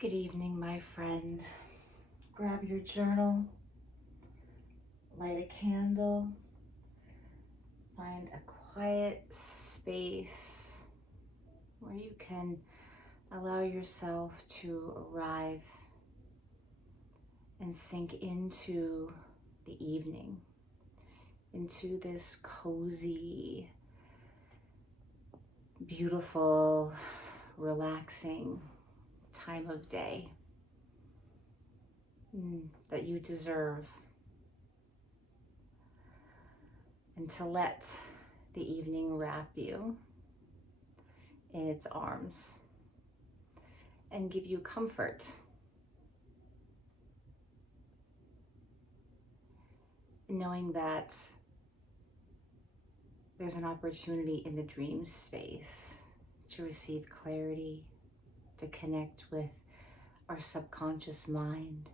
Good evening, my friend. Grab your journal, light a candle, find a quiet space where you can allow yourself to arrive and sink into the evening, into this cozy, beautiful, relaxing time of day that you deserve, and to let the evening wrap you in its arms and give you comfort, knowing that there's an opportunity in the dream space to receive clarity, to connect with our subconscious mind.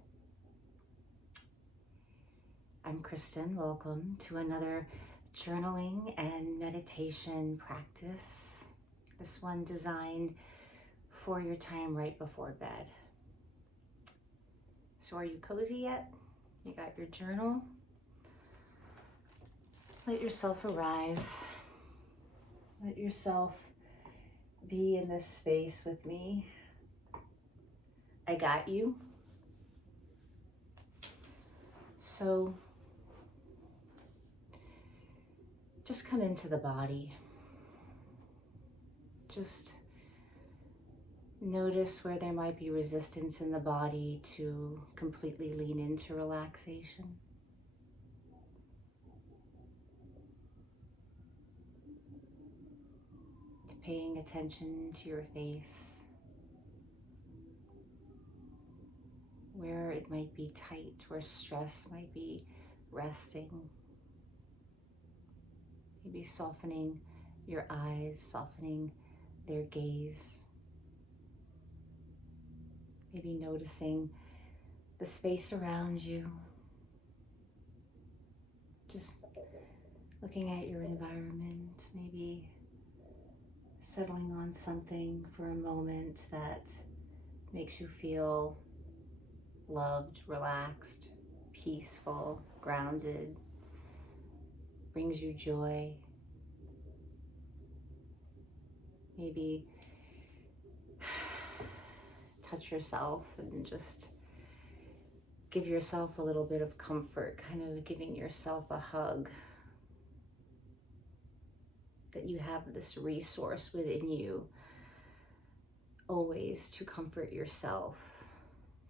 I'm Kristen. Welcome to another journaling and meditation practice. This one designed for your time right before bed. So are you cozy yet? You got your journal? Let yourself arrive. Let yourself be in this space with me. I got you. So just come into the body. Just notice where there might be resistance in the body to completely lean into relaxation. Paying attention to your face, where it might be tight, where stress might be resting. Maybe softening your eyes, softening their gaze. Maybe noticing the space around you. Just looking at your environment, maybe settling on something for a moment that makes you feel loved, relaxed, peaceful, grounded, brings you joy. Maybe touch yourself and just give yourself a little bit of comfort, kind of giving yourself a hug. That you have this resource within you always to comfort yourself,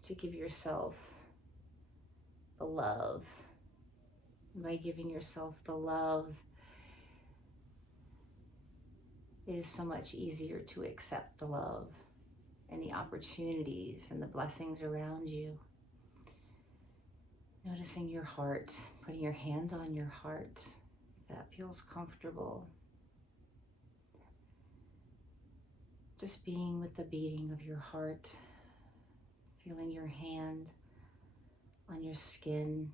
to give yourself the love. And by giving yourself the love, it is so much easier to accept the love and the opportunities and the blessings around you. Noticing your heart, putting your hand on your heart, if that feels comfortable. Just being with the beating of your heart, feeling your hand on your skin,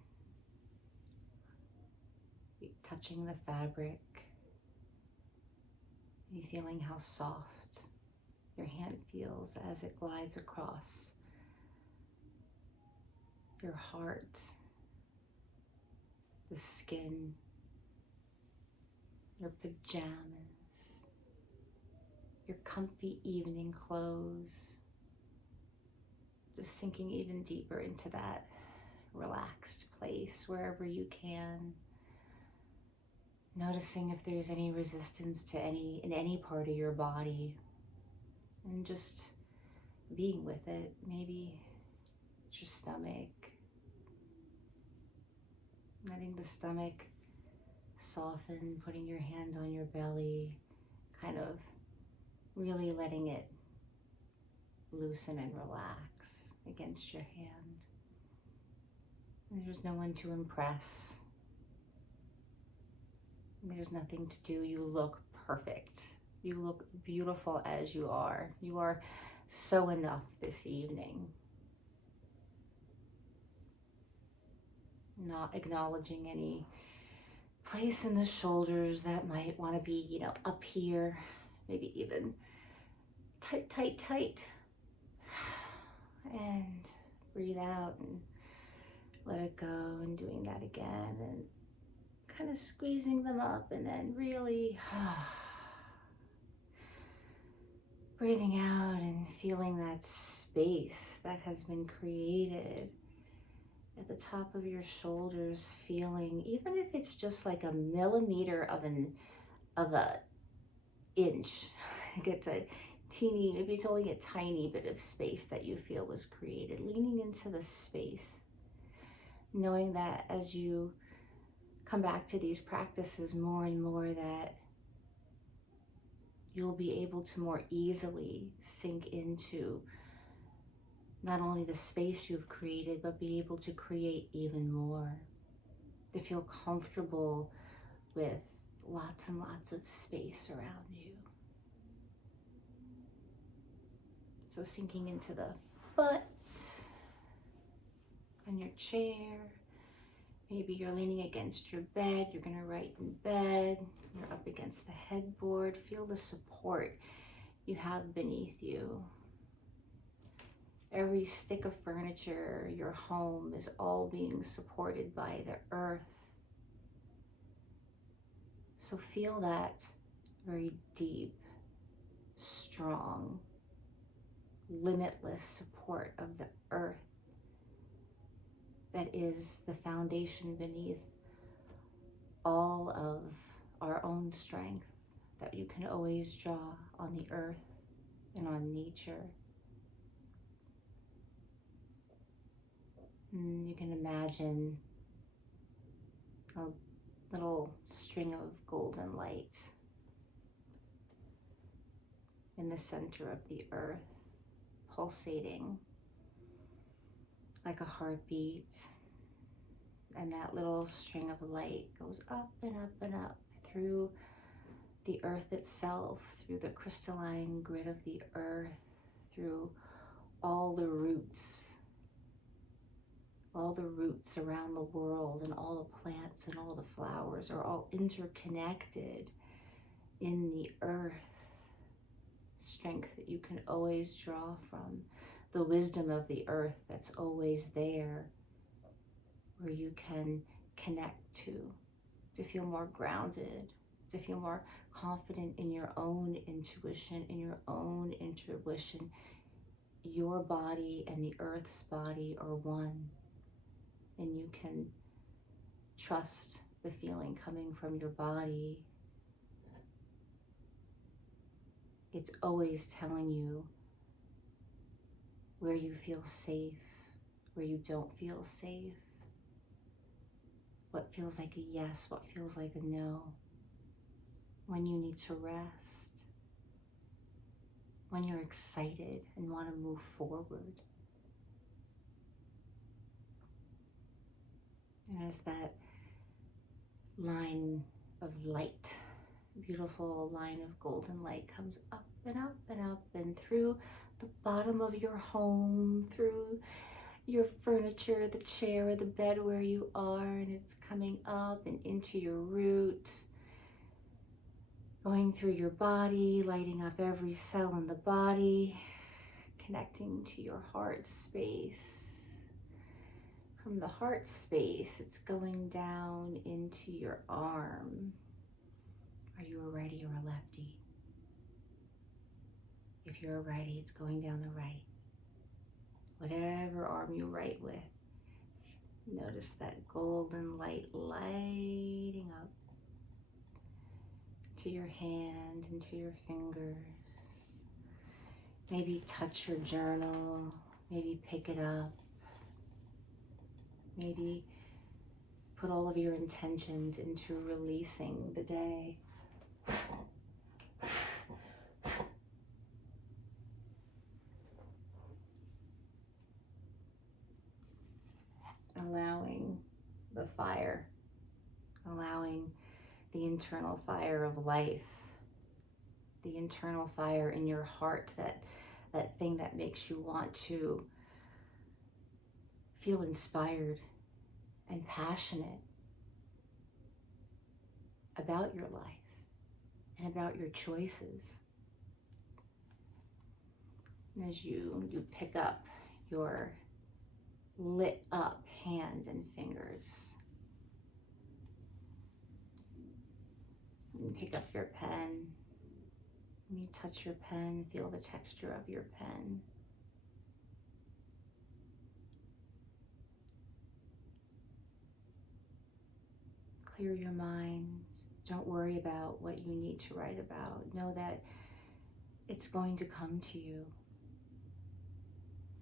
touching the fabric, maybe feeling how soft your hand feels as it glides across your heart, the skin, your pajamas, your comfy evening clothes, just sinking even deeper into that relaxed place wherever you can. Noticing if there's any resistance to any part of your body, and just being with it. Maybe it's your stomach. Letting the stomach soften, putting your hand on your belly, kind of really letting it loosen and relax against your hand. And there's no one to impress. There's nothing to do. You look perfect. You look beautiful as you are. You are so enough this evening. Not acknowledging any place in the shoulders that might want to be, up here, maybe even tight, tight, tight. and breathe out and let it go, and doing that again and kind of squeezing them up, and then really breathing out and feeling that space that has been created at the top of your shoulders, feeling, even if it's just like a millimeter of a inch, it's a teeny, maybe it's only a tiny bit of space that you feel was created, leaning into the space, knowing that as you come back to these practices more and more, that you'll be able to more easily sink into not only the space you've created, but be able to create even more, to feel comfortable with lots and lots of space around you. So sinking into the butt on your chair. Maybe you're leaning against your bed, you're gonna write in bed, you're up against the headboard. Feel the support you have beneath you. Every stick of furniture, your home is all being supported by the earth. So feel that very deep, strong, limitless support of the earth that is the foundation beneath all of our own strength that you can always draw on the earth and on nature. And you can imagine a little string of golden light in the center of the earth, pulsating like a heartbeat. And that little string of light goes up and up and up through the earth itself, through the crystalline grid of the earth, through all the roots around the world, and all the plants and all the flowers are all interconnected in the earth. Strength that you can always draw from, the wisdom of the earth that's always there, where you can connect to feel more grounded, to feel more confident in your own intuition, in your own intuition. Your body and the earth's body are one, and you can trust the feeling coming from your body. It's always telling you where you feel safe, where you don't feel safe, what feels like a yes, what feels like a no, when you need to rest, when you're excited and want to move forward. And as that line of light, beautiful line of golden light, comes up and up and up and through the bottom of your home, through your furniture, the chair or the bed where you are, and it's coming up and into your roots, going through your body, lighting up every cell in the body, connecting to your heart space. From the heart space, it's going down into your arm. Are you a righty or a lefty? If you're a righty, it's going down the right. Whatever arm you write with, notice that golden light lighting up to your hand and to your fingers. Maybe touch your journal, maybe pick it up, maybe put all of your intentions into releasing the day. Allowing the fire, allowing the internal fire of life, the internal fire in your heart, that thing that makes you want to feel inspired and passionate about your life and about your choices. As you pick up your lit up hand and fingers. And pick up your pen. When you touch your pen, feel the texture of your pen. Clear your mind. Don't worry about what you need to write about. Know that it's going to come to you.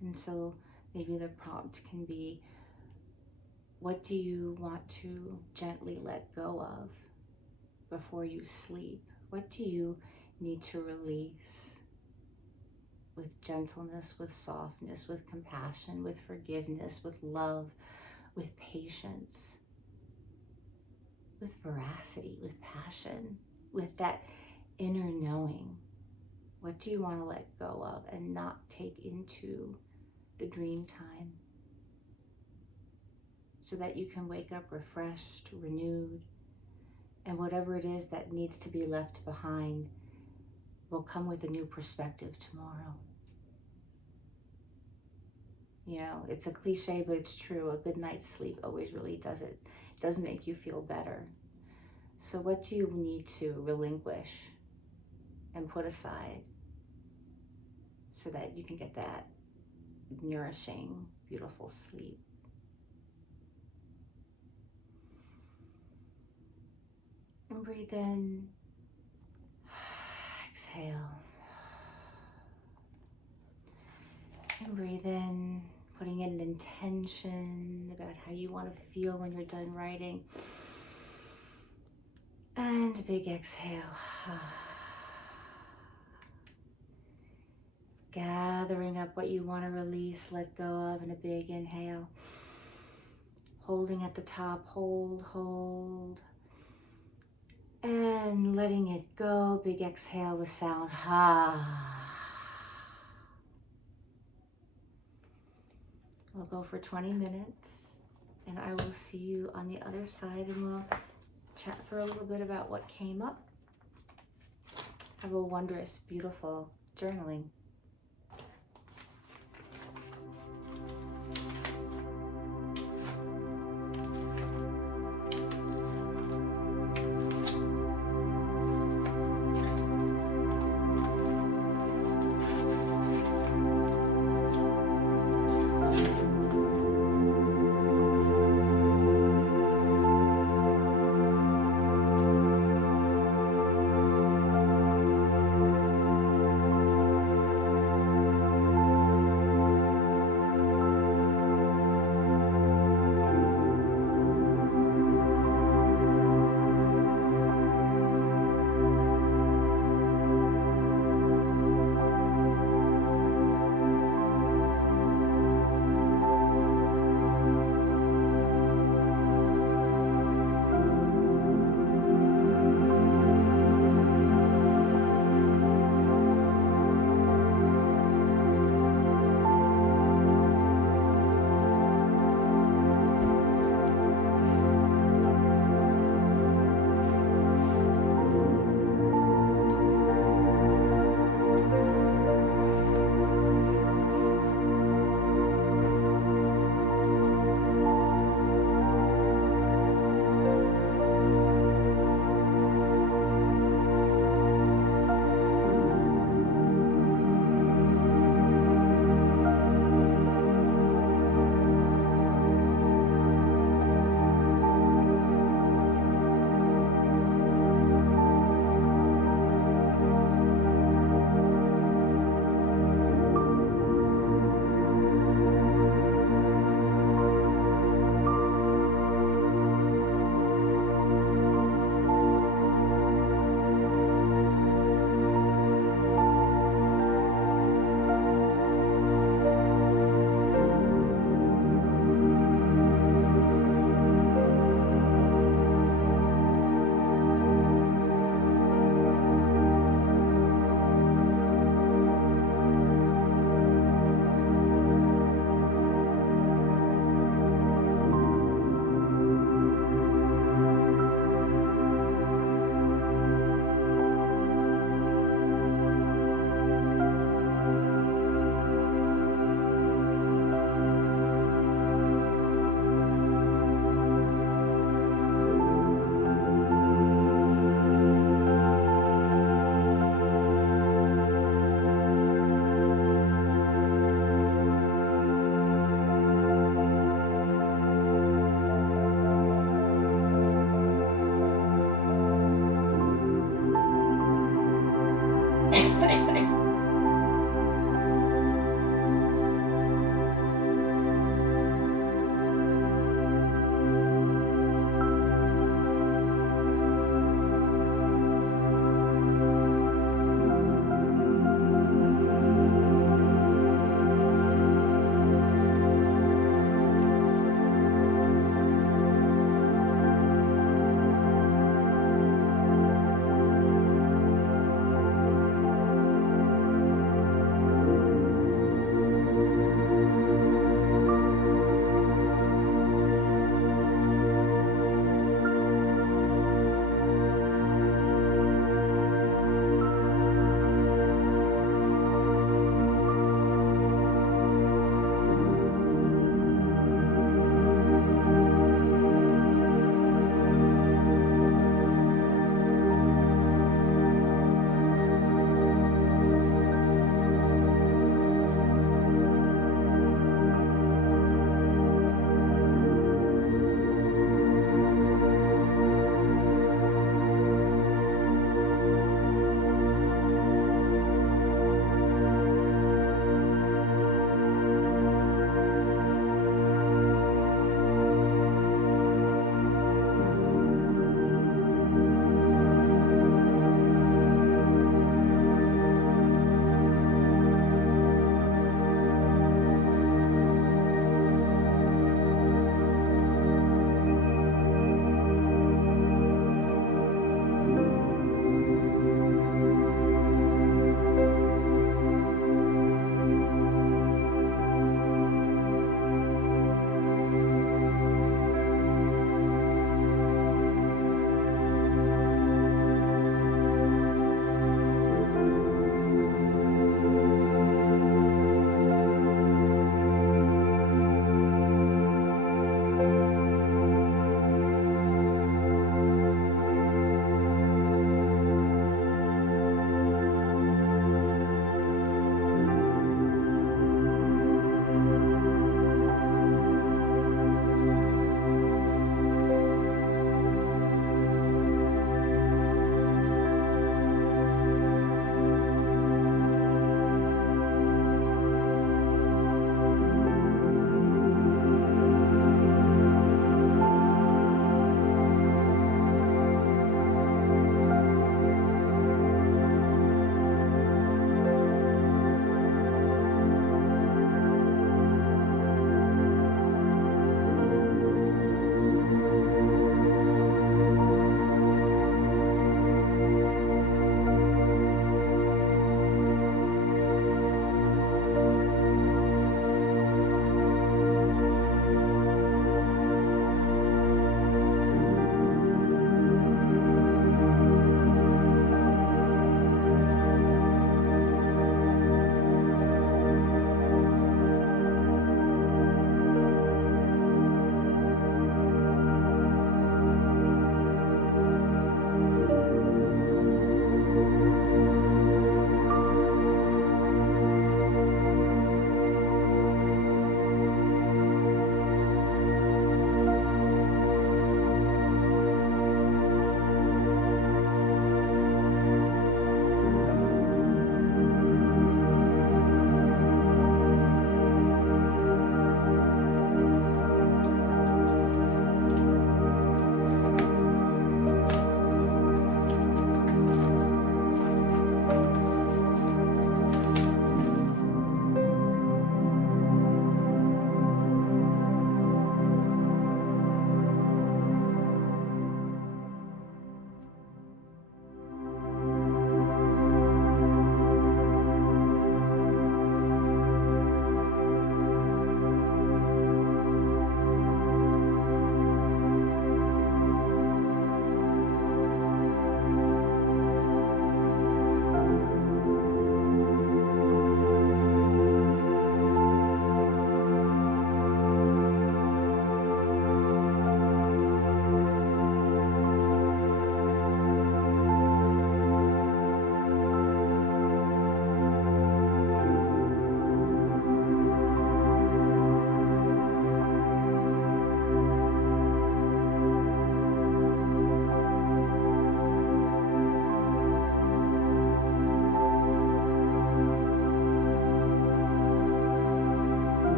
And so maybe the prompt can be, what do you want to gently let go of before you sleep? What do you need to release with gentleness, with softness, with compassion, with forgiveness, with love, with patience, with veracity, with passion, with that inner knowing? What do you want to let go of and not take into the dream time, so that you can wake up refreshed, renewed, and whatever it is that needs to be left behind will come with a new perspective tomorrow. You know, it's a cliche, but it's true. A good night's sleep always really does it. It does make you feel better. So what do you need to relinquish and put aside so that you can get that nourishing, beautiful sleep? And breathe in, exhale. And breathe in, putting in an intention about how you want to feel when you're done writing. And a big exhale. Gathering up what you want to release, let go of, and a big inhale. Holding at the top, hold. And letting it go, big exhale with sound. We'll go for 20 minutes, and I will see you on the other side, and we'll chat for a little bit about what came up. Have a wondrous, beautiful journaling.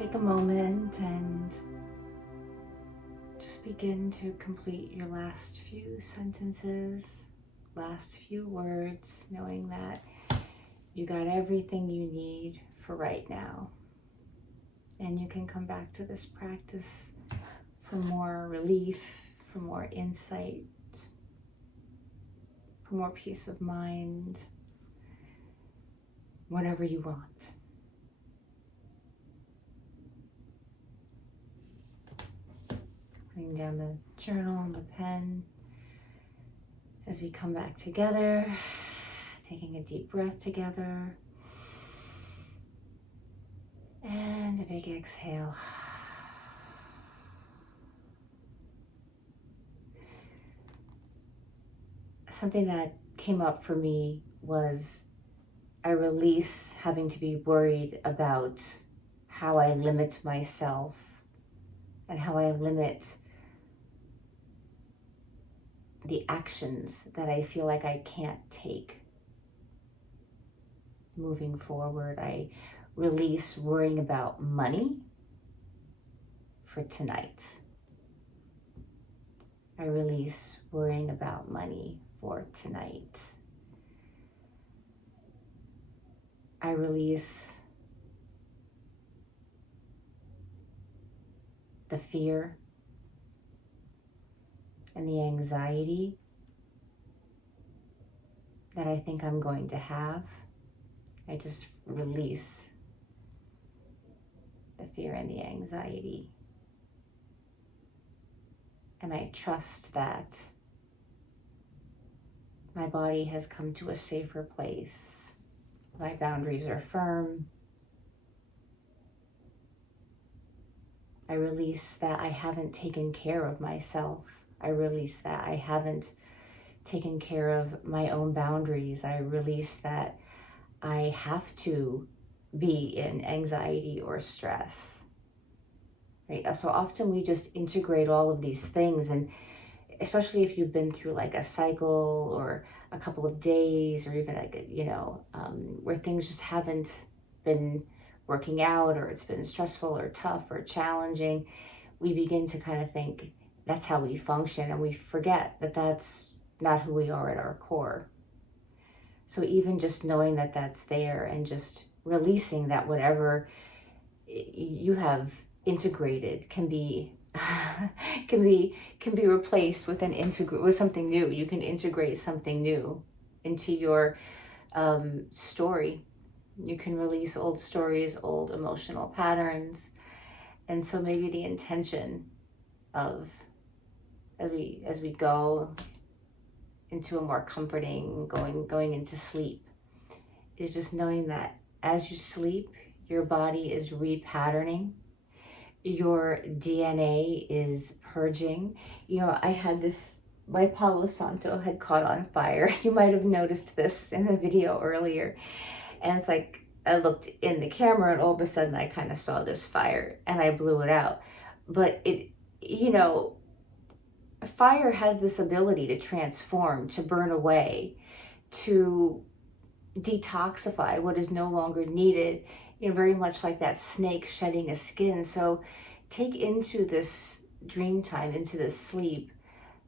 take a moment and just begin to complete your last few sentences, last few words, knowing that you got everything you need for right now. And you can come back to this practice for more relief, for more insight, for more peace of mind, whatever you want. Putting down the journal and the pen as we come back together, taking a deep breath together, and a big exhale. Something that came up for me was I release having to be worried about how I limit myself and how I limit the actions that I feel like I can't take. Moving forward, I release worrying about money for tonight. I release worrying about money for tonight. I release the fear and the anxiety that I think I'm going to have. I just release the fear and the anxiety. And I trust that my body has come to a safer place. My boundaries are firm. I release that I haven't taken care of myself. I release that I haven't taken care of my own boundaries. I release that I have to be in anxiety or stress. Right? So often we just integrate all of these things, and especially if you've been through like a cycle or a couple of days, or even like, where things just haven't been working out, or it's been stressful or tough or challenging, we begin to kind of think that's how we function, and we forget that that's not who we are at our core. So even just knowing that that's there and just releasing that whatever you have integrated can be replaced with with something new. You can integrate something new into your story. You can release old stories, old emotional patterns. And so maybe the intention of as we go into a more comforting, going into sleep, is just knowing that as you sleep, your body is repatterning, your DNA is purging. I had my Palo Santo had caught on fire. You might have noticed this in the video earlier. And it's like, I looked in the camera and all of a sudden I kind of saw this fire and I blew it out. But fire has this ability to transform, to burn away, to detoxify what is no longer needed, very much like that snake shedding a skin. So take into this dream time, into this sleep,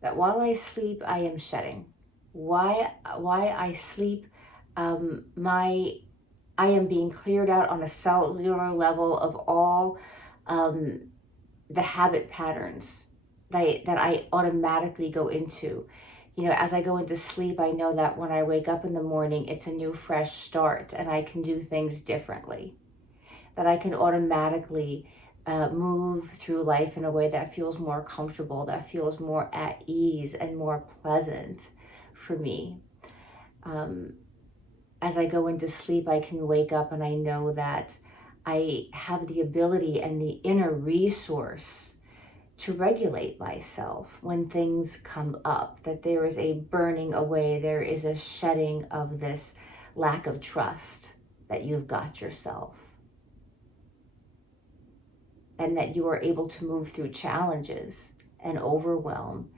that while I sleep, I am shedding. Why I sleep, I am being cleared out on a cellular level of all the habit patterns that I automatically go into. As I go into sleep, I know that when I wake up in the morning, it's a new, fresh start, and I can do things differently. That I can automatically move through life in a way that feels more comfortable, that feels more at ease and more pleasant for me. As I go into sleep, I can wake up and I know that I have the ability and the inner resource to regulate myself when things come up, that there is a burning away, there is a shedding of this lack of trust that you've got yourself, and that you are able to move through challenges and overwhelm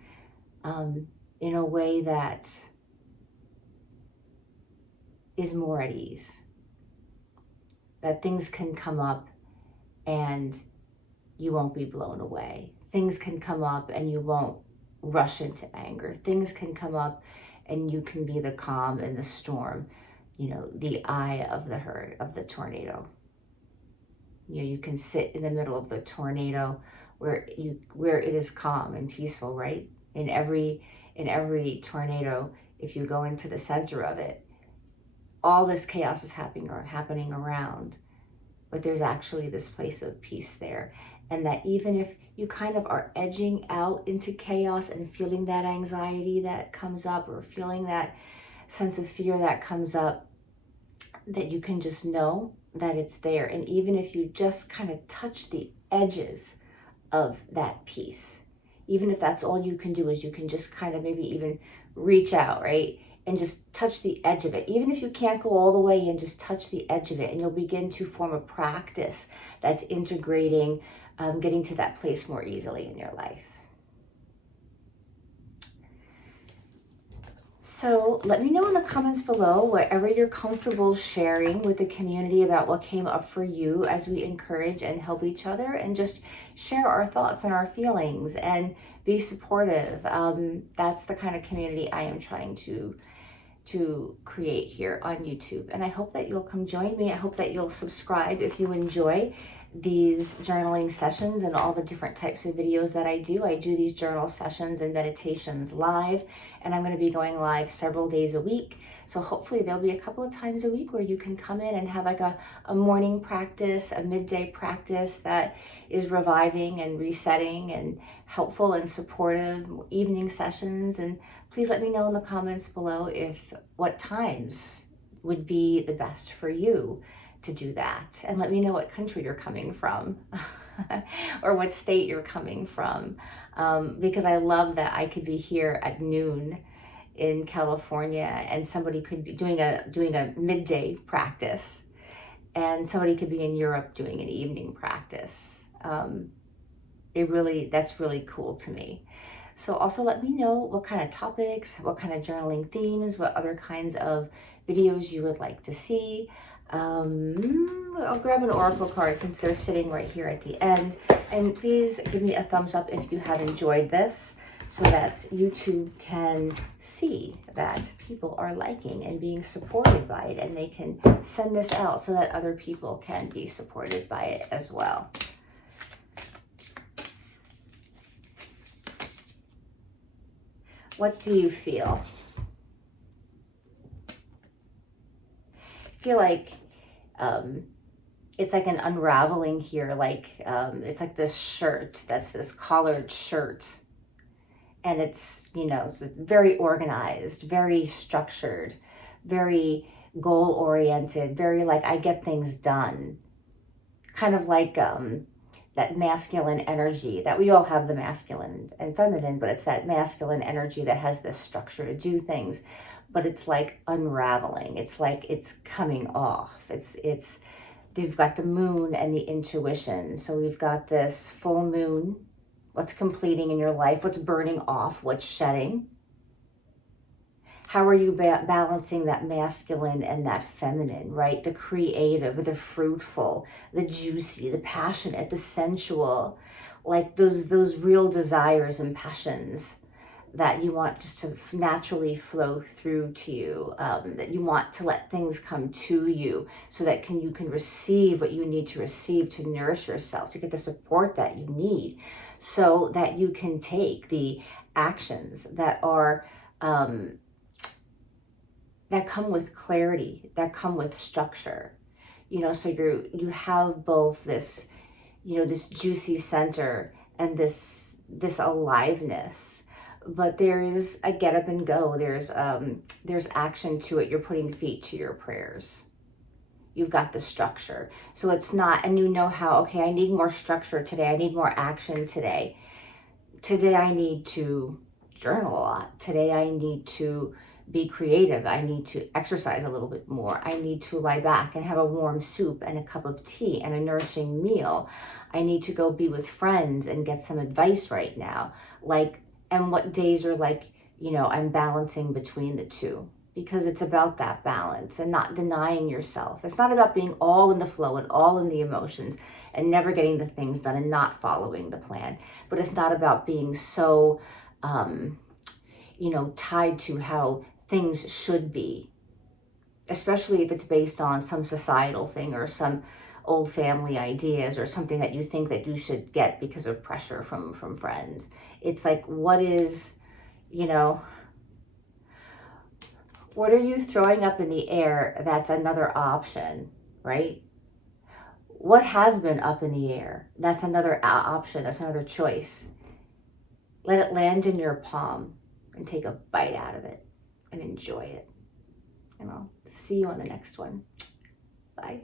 in a way that is more at ease. That things can come up and you won't be blown away. Things can come up and you won't rush into anger. Things can come up and you can be the calm in the storm, the eye of the tornado. You can sit in the middle of the tornado where it is calm and peaceful, right? In every tornado, if you go into the center of it, all this chaos is happening around, but there's actually this place of peace there. And that even if you kind of are edging out into chaos and feeling that anxiety that comes up, or feeling that sense of fear that comes up, that you can just know that it's there. And even if you just kind of touch the edges of that peace, even if that's all you can do, is you can just kind of maybe even reach out, right? And just touch the edge of it. Even if you can't go all the way in, just touch the edge of it, and you'll begin to form a practice that's integrating, getting to that place more easily in your life. So let me know in the comments below, wherever you're comfortable sharing with the community, about what came up for you, as we encourage and help each other and just share our thoughts and our feelings and be supportive. That's the kind of community I am trying to create here on YouTube. And I hope that you'll come join me. I hope that you'll subscribe if you enjoy these journaling sessions and all the different types of videos that I do. I do these journal sessions and meditations live, and I'm going to be going live several days a week. So hopefully there'll be a couple of times a week where you can come in and have like a morning practice, a midday practice that is reviving and resetting and helpful and supportive, evening sessions. And please let me know in the comments below what times would be the best for you to do that. And let me know what country you're coming from or what state you're coming from. Because I love that I could be here at noon in California, and somebody could be doing a midday practice, and somebody could be in Europe doing an evening practice. That's really cool to me. So also let me know what kind of topics, what kind of journaling themes, what other kinds of videos you would like to see. I'll grab an oracle card since they're sitting right here at the end. And please give me a thumbs up if you have enjoyed this, so that YouTube can see that people are liking and being supported by it, and they can send this out so that other people can be supported by it as well. What do you feel? I feel like it's like an unraveling here, like it's like this shirt, that's this collared shirt, and it's it's very organized, very structured, very goal oriented, very like I get things done, kind of like that masculine energy that we all have, the masculine and feminine, but it's that masculine energy that has this structure to do things, but it's like unraveling. It's like it's coming off. They've got the moon and the intuition. So we've got this full moon, what's completing in your life, what's burning off, what's shedding. How are you balancing that masculine and that feminine, right? The creative, the fruitful, the juicy, the passionate, the sensual, like those real desires and passions that you want just to naturally flow through to you, that you want to let things come to you so that you can receive what you need to receive to nourish yourself, to get the support that you need, so that you can take the actions that are that come with clarity, that come with structure, so you have both this, this juicy center and this aliveness, but there's a get up and go. There's action to it. You're putting feet to your prayers. You've got the structure. So it's not, and how, okay, I need more structure today. I need more action today. Today I need to journal a lot. Today I need to be creative. I need to exercise a little bit more. I need to lie back and have a warm soup and a cup of tea and a nourishing meal. I need to go be with friends and get some advice right now. And what days are like, I'm balancing between the two. because it's about that balance and not denying yourself. It's not about being all in the flow and all in the emotions and never getting the things done and not following the plan. But it's not about being so, tied to how things should be, especially if it's based on some societal thing or some old family ideas or something that you think that you should get because of pressure from friends. It's like, what is, what are you throwing up in the air that's another option, right? What has been up in the air? That's another option. That's another choice. Let it land in your palm and take a bite out of it and enjoy it. And I'll see you on the next one. Bye.